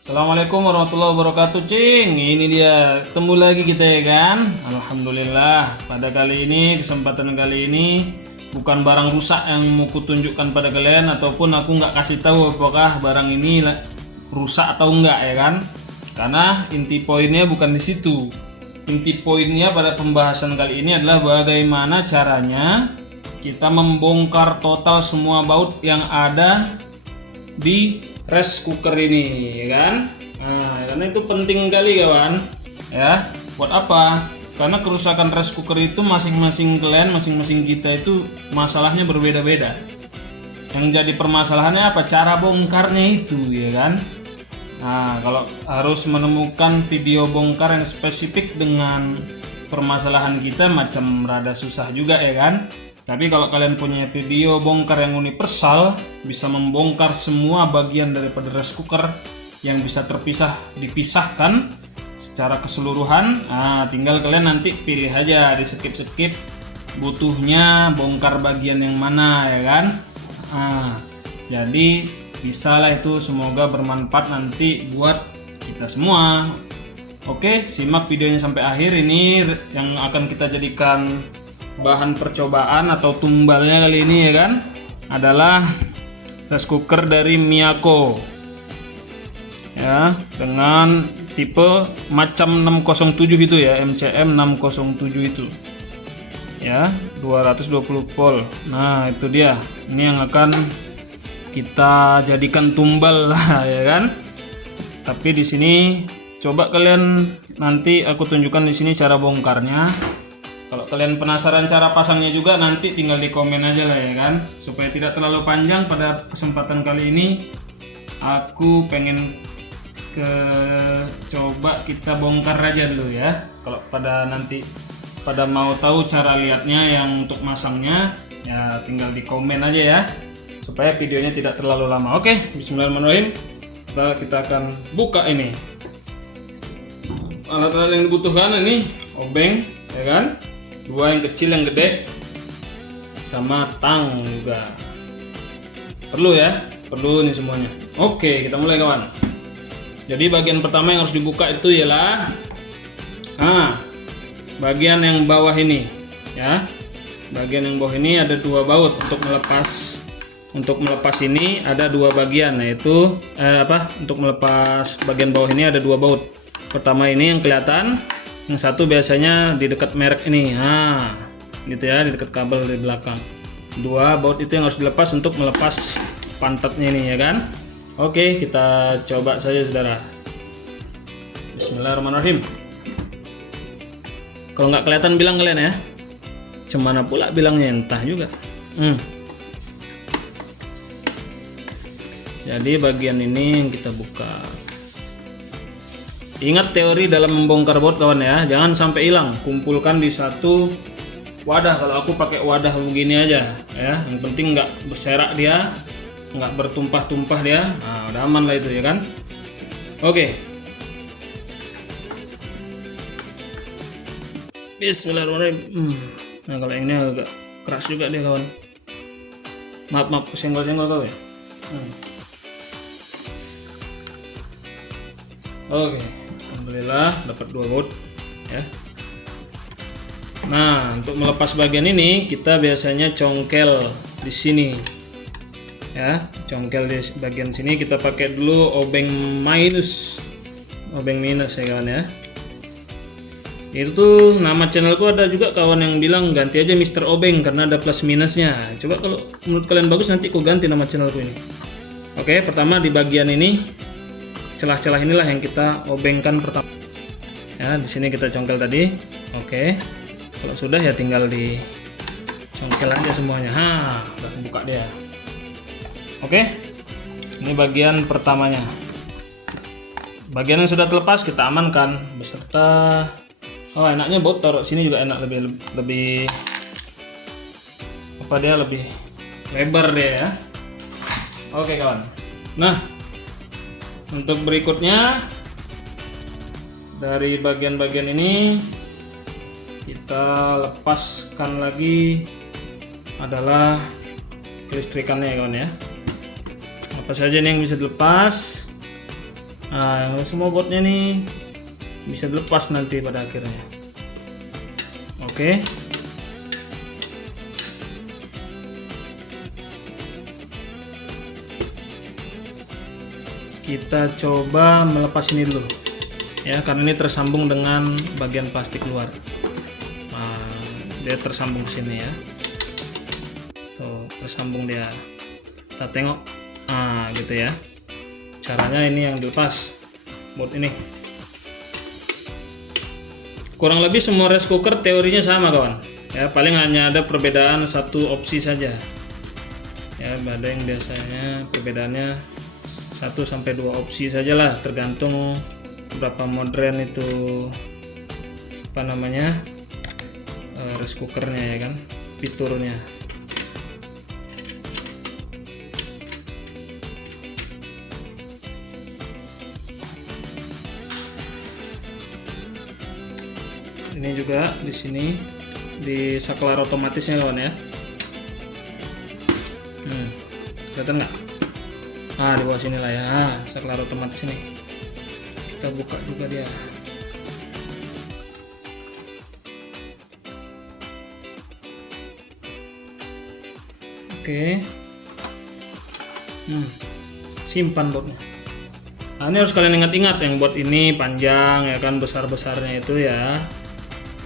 Assalamualaikum warahmatullahi wabarakatuh, Cing. Ini dia, ketemu lagi kita ya kan. Alhamdulillah, pada kali ini, kesempatan kali ini bukan barang rusak yang mau kutunjukkan pada kalian, ataupun aku nggak kasih tahu apakah barang ini rusak atau enggak ya kan. Karena inti poinnya bukan di situ. Inti poinnya pada pembahasan kali ini adalah bagaimana caranya kita membongkar total semua baut yang ada di rice cooker ini, ya kan? Nah, karena itu penting kali kawan, ya. Buat apa? Karena kerusakan rice cooker itu masing-masing kalian, masing-masing kita itu masalahnya berbeda-beda. Yang jadi permasalahannya apa? Cara bongkarnya itu, ya kan? Nah, kalau harus menemukan video bongkar yang spesifik dengan permasalahan kita macam rada susah juga ya kan? Tapi kalau kalian punya video bongkar yang universal, bisa membongkar semua bagian daripada rice cooker yang bisa dipisahkan secara keseluruhan. Nah, tinggal kalian nanti pilih aja, di skip butuhnya bongkar bagian yang mana ya kan. Nah, jadi bisalah itu, semoga bermanfaat nanti buat kita semua. Oke, simak videonya sampai akhir. Ini yang akan kita jadikan bahan percobaan atau tumbalnya kali ini ya kan, adalah rice cooker dari Miyako ya, dengan tipe macam 607 itu ya, MCM 607 itu ya, 220 volt. Nah itu dia, ini yang akan kita jadikan tumbal lah ya kan. Tapi di sini coba kalian, nanti aku tunjukkan di sini cara bongkarnya. Kalau kalian penasaran cara pasangnya juga, nanti tinggal di komen aja lah ya kan. Supaya tidak terlalu panjang, pada kesempatan kali ini aku pengen coba kita bongkar aja dulu ya. Kalau pada mau tahu cara lihatnya yang untuk masangnya, ya tinggal di komen aja ya, supaya videonya tidak terlalu lama. Oke, bismillahirrahmanirrahim. Kita akan buka ini. Alat-alat yang dibutuhkan ini obeng ya kan, dua yang kecil, yang gede, sama tang juga perlu ya, perlu nih semuanya. Oke, kita mulai kawan. Jadi bagian pertama yang harus dibuka itu ialah bagian yang bawah ini ya. Bagian yang bawah ini ada dua baut. Untuk melepas ini ada dua bagian, yaitu untuk melepas bagian bawah ini ada dua baut. Pertama ini yang kelihatan, yang satu biasanya di dekat merek ini, gitu ya, di dekat kabel di belakang. Dua baut itu yang harus dilepas untuk melepas pantatnya ini ya kan. Oke, kita coba saja saudara. Bismillahirrahmanirrahim. Kalau nggak kelihatan bilang kalian ya. Cemana pula bilangnya, entah juga. Jadi bagian ini yang kita buka. Ingat teori dalam membongkar baut kawan ya, jangan sampai hilang. Kumpulkan di satu wadah. Kalau aku pakai wadah begini aja ya, yang penting nggak berserak dia, nggak bertumpah-tumpah dia. Nah, udah aman lah itu ya kan. Oke, bismillahirrahmanirrahim. Nah kalau yang ini agak keras juga dia kawan. Maaf kesenggol-senggol kau ya. Oke, alhamdulillah dapat dua baut ya. Nah, untuk melepas bagian ini kita biasanya congkel di sini ya, congkel di bagian sini. Kita pakai dulu obeng minus ya kawan ya. Itu tuh nama channelku, ada juga kawan yang bilang ganti aja Mr. Obeng karena ada plus minusnya. Coba kalau menurut kalian bagus, nanti aku ganti nama channelku ini. Oke, pertama di bagian ini, celah-celah inilah yang kita obengkan pertama. Ya, di sini kita congkel tadi. Oke. Kalau sudah ya tinggal dicongkel aja semuanya. Udah buka dia. Oke. Ini bagian pertamanya. Bagian yang sudah terlepas kita amankan beserta, enaknya baut taruh sini juga enak, lebih lebih lebar dia ya. Oke kawan. Nah, untuk berikutnya dari bagian-bagian ini kita lepaskan lagi adalah kelistrikannya ya kawan ya. Apa saja nih yang bisa dilepas? Nah, semua botnya nih bisa dilepas nanti pada akhirnya. Oke. Kita coba melepas ini dulu ya, karena ini tersambung dengan bagian plastik luar. Nah, dia tersambung ke sini ya. Tuh, tersambung dia. Kita tengok. Nah, gitu ya. Caranya ini yang dilepas bot ini. Kurang lebih semua rice cooker teorinya sama kawan ya, paling hanya ada perbedaan satu opsi saja ya. Ada yang biasanya perbedaannya 1-2 opsi sajalah, tergantung berapa modern itu apa namanya rice cookernya ya kan, fiturnya. Ini juga di sini di saklar otomatisnya kawan ya. Kelihatan nggak? Ah, di bawah sini lah ya. Nah, saklar otomatis ini. Kita buka juga dia. Oke. Simpan botnya. Nah, ini harus kalian ingat-ingat yang bot ini panjang ya kan, besar-besarnya itu ya.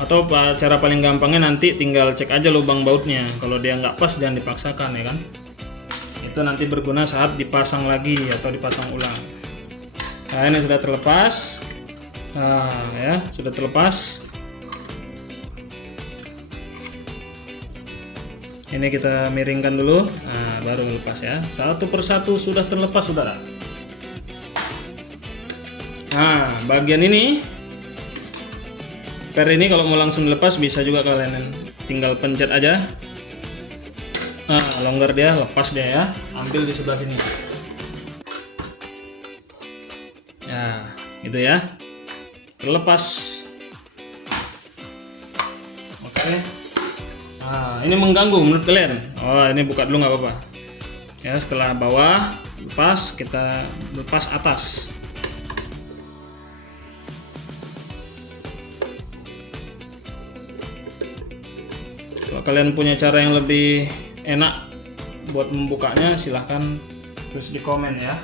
Atau cara paling gampangnya nanti tinggal cek aja lubang bautnya. Kalau dia nggak pas jangan dipaksakan ya kan. Itu nanti berguna saat dipasang lagi atau dipasang ulang. Nah, ini sudah terlepas. Nah, ya sudah terlepas. Ini kita miringkan dulu. Nah, baru lepas ya. Satu persatu sudah terlepas saudara. Nah, bagian ini, spare ini kalau mau langsung lepas bisa juga kalian tinggal pencet aja. Nah, longgar dia, lepas dia ya. Ambil di sebelah sini. Ya, gitu ya. Terlepas. Oke. Nah, ini mengganggu menurut kalian? Oh, ini buka dulu nggak apa-apa. Ya, setelah bawah lepas, kita lepas atas. Kalau kalian punya cara yang lebih enak buat membukanya, silahkan tulis di komen ya.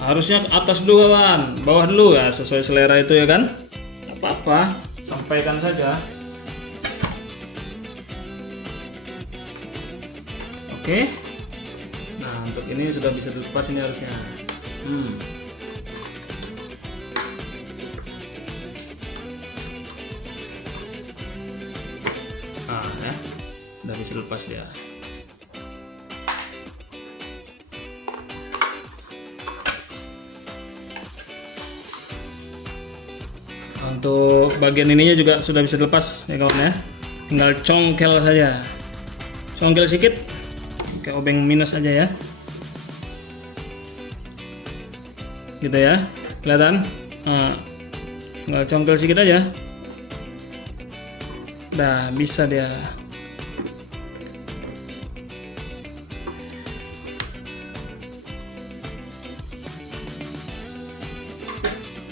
Harusnya atas dulu kawan, bawah dulu ya, sesuai selera itu ya kan. Apa-apa, sampaikan saja. Oke. Nah, untuk ini sudah bisa dilepas ini harusnya. Nah, ya. Udah bisa lepas dia. Untuk bagian ininya juga sudah bisa dilepas ya kawan ya. Tinggal congkel saja. Congkel sedikit. Kayak obeng minus aja ya. Gitu ya. Kelihatan? Nah, tinggal congkel sedikit aja. Udah bisa dia.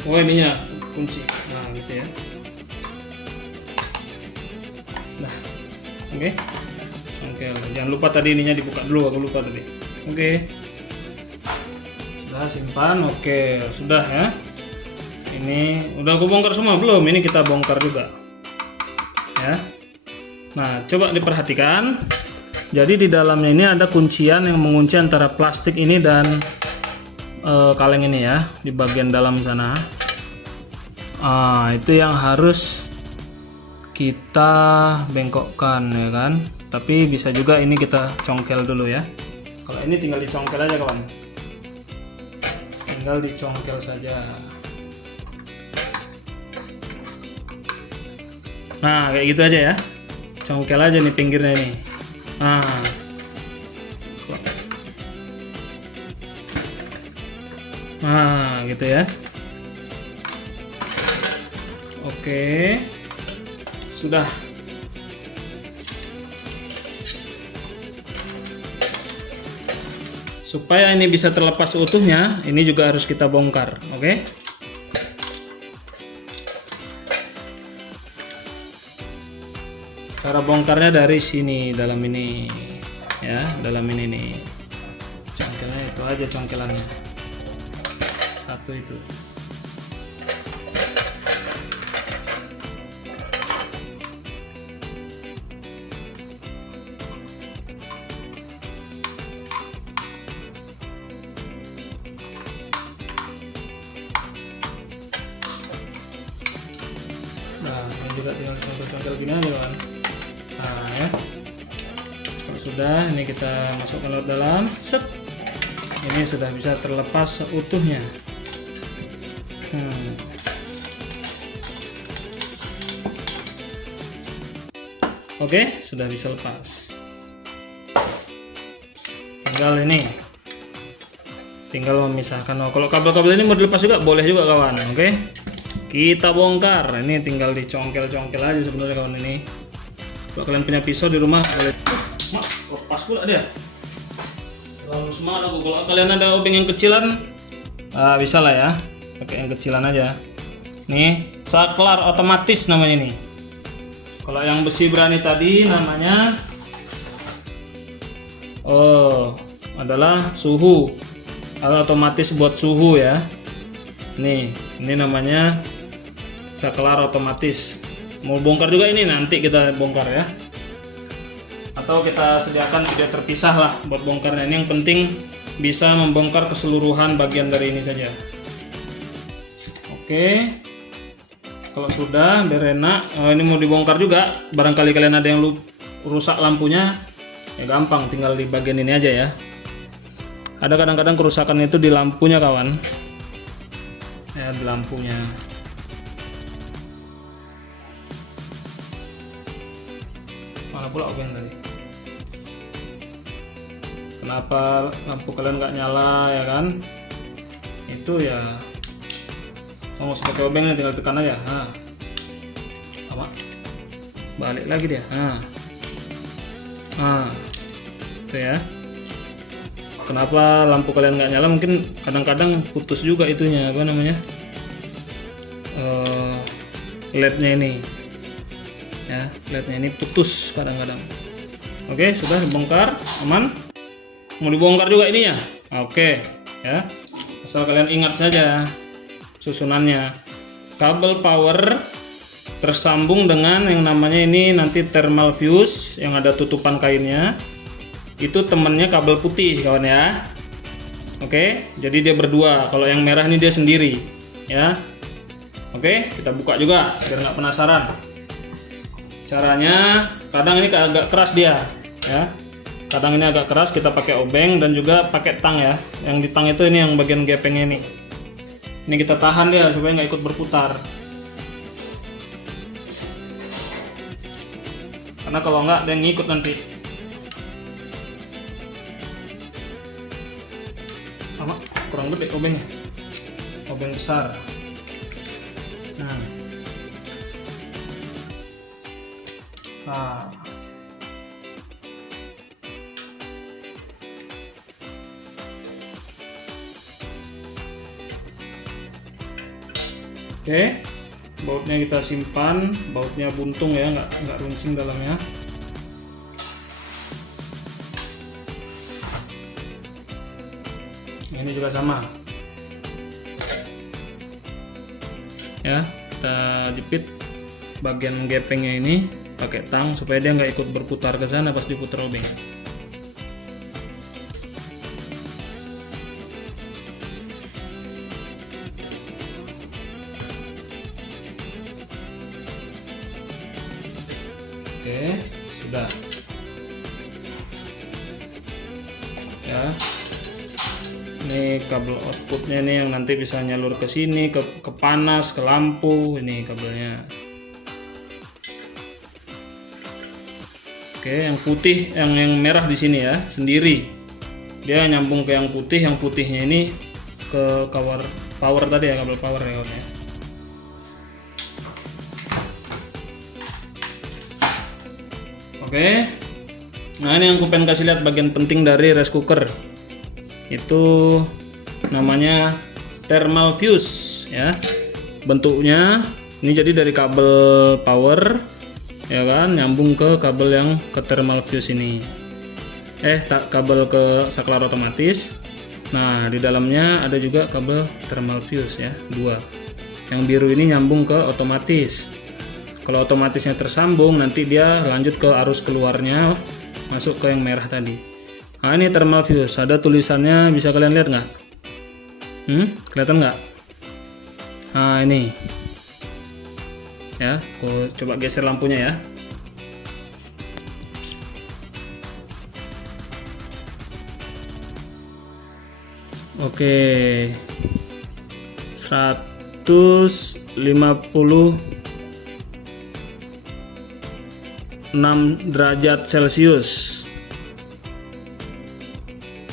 Oh, ininya kunci. Nah, gitu ya. Nah, oke. Congkel. Jangan lupa tadi ininya dibuka dulu, aku lupa tadi. Oke. Sudah simpan. Oke, sudah ya. Ini udah aku bongkar semua belum? Ini kita bongkar juga. Ya. Nah, coba diperhatikan. Jadi di dalamnya ini ada kuncian yang mengunci antara plastik ini dan kaleng ini ya, di bagian dalam sana. Itu yang harus kita bengkokkan ya kan. Tapi bisa juga ini kita congkel dulu ya. Kalau ini tinggal dicongkel aja kawan. Tinggal dicongkel saja. Nah, kayak gitu aja ya. Congkel aja nih pinggirnya ini. Nah, gitu ya. Oke. Sudah. Supaya ini bisa terlepas utuhnya, ini juga harus kita bongkar, oke? Cara bongkarnya dari sini, dalam ini, ya, dalam ini nih. Congkelnya itu aja congkelannya, satu itu. Nah, ini juga tinggal congkel gini aja kan. Nah ya, kalau sudah, ini kita masukkan ke dalam, set, ini sudah bisa terlepas seutuhnya. Oke, sudah bisa lepas. Tinggal memisahkan. Oh, kalau kabel-kabel ini mau dilepas juga boleh juga kawan. Oke, kita bongkar. Ini tinggal dicongkel-congkel aja sebenarnya kawan ini. Kalau kalian punya pisau di rumah boleh. Lepas pula dia. Lalu semangat aku. Kalau kalian ada obeng yang kecilan, bisa lah ya. Pakai yang kecilan aja. Nih, saklar otomatis namanya nih. Kalau yang besi berani tadi namanya adalah suhu, atau otomatis buat suhu ya. Nih, ini namanya saklar otomatis. Mau bongkar juga ini, nanti kita bongkar ya. Atau kita sediakan video terpisah lah buat bongkarnya. Ini yang penting bisa membongkar keseluruhan bagian dari ini saja. Oke. Kalau sudah, biar enak. Ini mau dibongkar juga. Barangkali kalian ada yang rusak lampunya, ya gampang, tinggal di bagian ini aja ya. Ada kadang-kadang kerusakan itu di lampunya kawan. Ya, di lampunya. Mana pula obeng tadi? Kenapa lampu kalian nggak nyala ya kan? Itu ya. Mau pakai obengnya tinggal tekan aja. Nah, apa? Balik lagi dia. Nah, itu ya. Kenapa lampu kalian nggak nyala? Mungkin kadang-kadang putus juga itunya, apa namanya? LED-nya ini. Ya, LED-nya ini putus kadang-kadang. Oke, sudah dibongkar, aman. Mau dibongkar juga ininya. Oke, ya. Asal kalian ingat saja susunannya. Kabel power tersambung dengan yang namanya ini nanti thermal fuse yang ada tutupan kainnya. Itu temannya kabel putih kawan ya. Oke, jadi dia berdua. Kalau yang merah ini dia sendiri ya. Oke, kita buka juga biar nggak penasaran. Caranya, kadang ini agak keras dia ya. Kadang ini agak keras, kita pakai obeng dan juga pakai tang ya. Yang di tang itu ini yang bagian gepengnya ini. Ini kita tahan dia supaya nggak ikut berputar. Karena kalau nggak dia ngikut nanti. Apa? Kurang gede obengnya. Obeng besar. Nah. Oke, bautnya kita simpan, bautnya buntung ya, nggak runcing dalamnya. Ini juga sama. Ya, kita jepit bagian gepengnya ini pakai tang supaya dia nggak ikut berputar ke sana pas diputar obeng. Oke, sudah ya. Ini kabel outputnya nih yang nanti bisa nyalur ke sini, ke panas, ke lampu. Ini kabelnya. Oke, yang putih, yang merah di sini ya, sendiri. Dia nyambung ke yang putih, yang putihnya ini ke power tadi ya, kabel power ya kawan ya. Oke. Nah, ini yang aku pengen kasih lihat bagian penting dari rice cooker. itu namanya thermal fuse ya. Bentuknya ini jadi dari kabel power ya kan, nyambung ke kabel yang ke thermal fuse ini. Kabel ke saklar otomatis. Nah, di dalamnya ada juga kabel thermal fuse ya, 2. Yang biru ini nyambung ke otomatis. Kalau otomatisnya tersambung, nanti dia lanjut ke arus keluarnya masuk ke yang merah tadi. Nah, ini thermal fuse, ada tulisannya, bisa kalian lihat nggak? Kelihatan nggak? Nah, ini ya, aku coba geser lampunya ya. Oke, 156 derajat Celcius.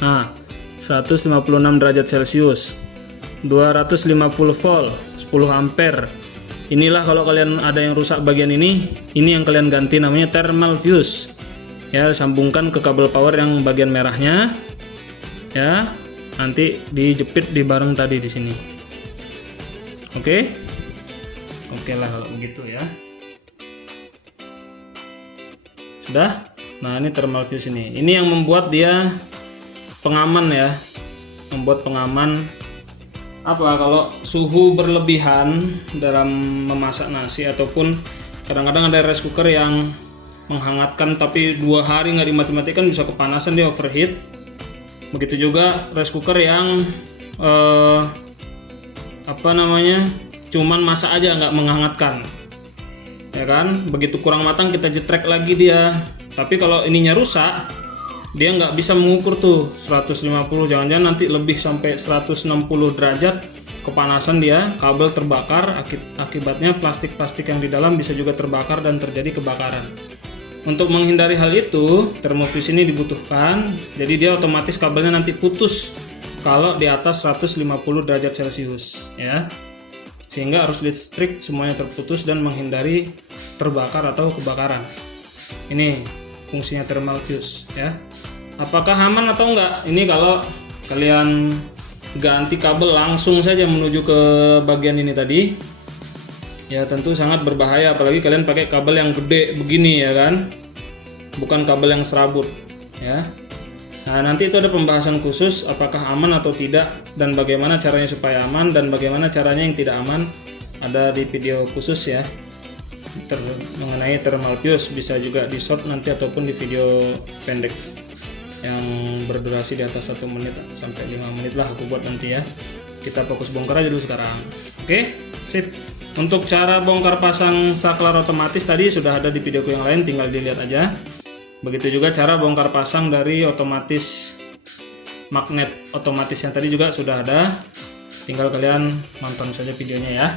Nah, 156 derajat Celcius, 250 volt, 10 ampere. Inilah kalau kalian ada yang rusak bagian ini yang kalian ganti, namanya thermal fuse. Ya, sambungkan ke kabel power yang bagian merahnya. Ya, nanti dijepit di bareng tadi di sini. Oke lah kalau begitu ya. Sudah. Nah, ini thermal fuse ini yang membuat dia pengaman ya, membuat pengaman kalau suhu berlebihan dalam memasak nasi, ataupun kadang-kadang ada rice cooker yang menghangatkan tapi 2 hari nggak dimati-matikan, bisa kepanasan, dia overheat. Begitu juga rice cooker yang cuman masak aja nggak menghangatkan ya kan. Begitu kurang matang kita jetrek lagi dia. Tapi kalau ininya rusak, dia nggak bisa mengukur tuh 150, jangan-jangan nanti lebih sampai 160 derajat kepanasan dia, kabel terbakar, akibatnya plastik-plastik yang di dalam bisa juga terbakar dan terjadi kebakaran. Untuk menghindari hal itu, thermofuse ini dibutuhkan, jadi dia otomatis kabelnya nanti putus kalau di atas 150 derajat Celcius ya, sehingga arus listrik semuanya terputus dan menghindari terbakar atau kebakaran. Ini fungsinya thermal fuse ya. Apakah aman atau enggak? Ini kalau kalian ganti kabel langsung saja menuju ke bagian ini tadi, ya tentu sangat berbahaya, apalagi kalian pakai kabel yang gede begini ya kan, bukan kabel yang serabut ya. Nah, nanti itu ada pembahasan khusus apakah aman atau tidak, dan bagaimana caranya supaya aman, dan bagaimana caranya yang tidak aman, ada di video khusus ya mengenai thermal fuse. Bisa juga di short nanti ataupun di video pendek yang berdurasi di atas 1 menit sampai 5 menit lah aku buat nanti ya. Kita fokus bongkar aja dulu sekarang. Oke, sip. Untuk cara bongkar pasang saklar otomatis tadi sudah ada di videoku yang lain, tinggal dilihat aja. Begitu juga cara bongkar pasang dari otomatis, magnet otomatis yang tadi juga sudah ada, tinggal kalian nonton saja videonya ya.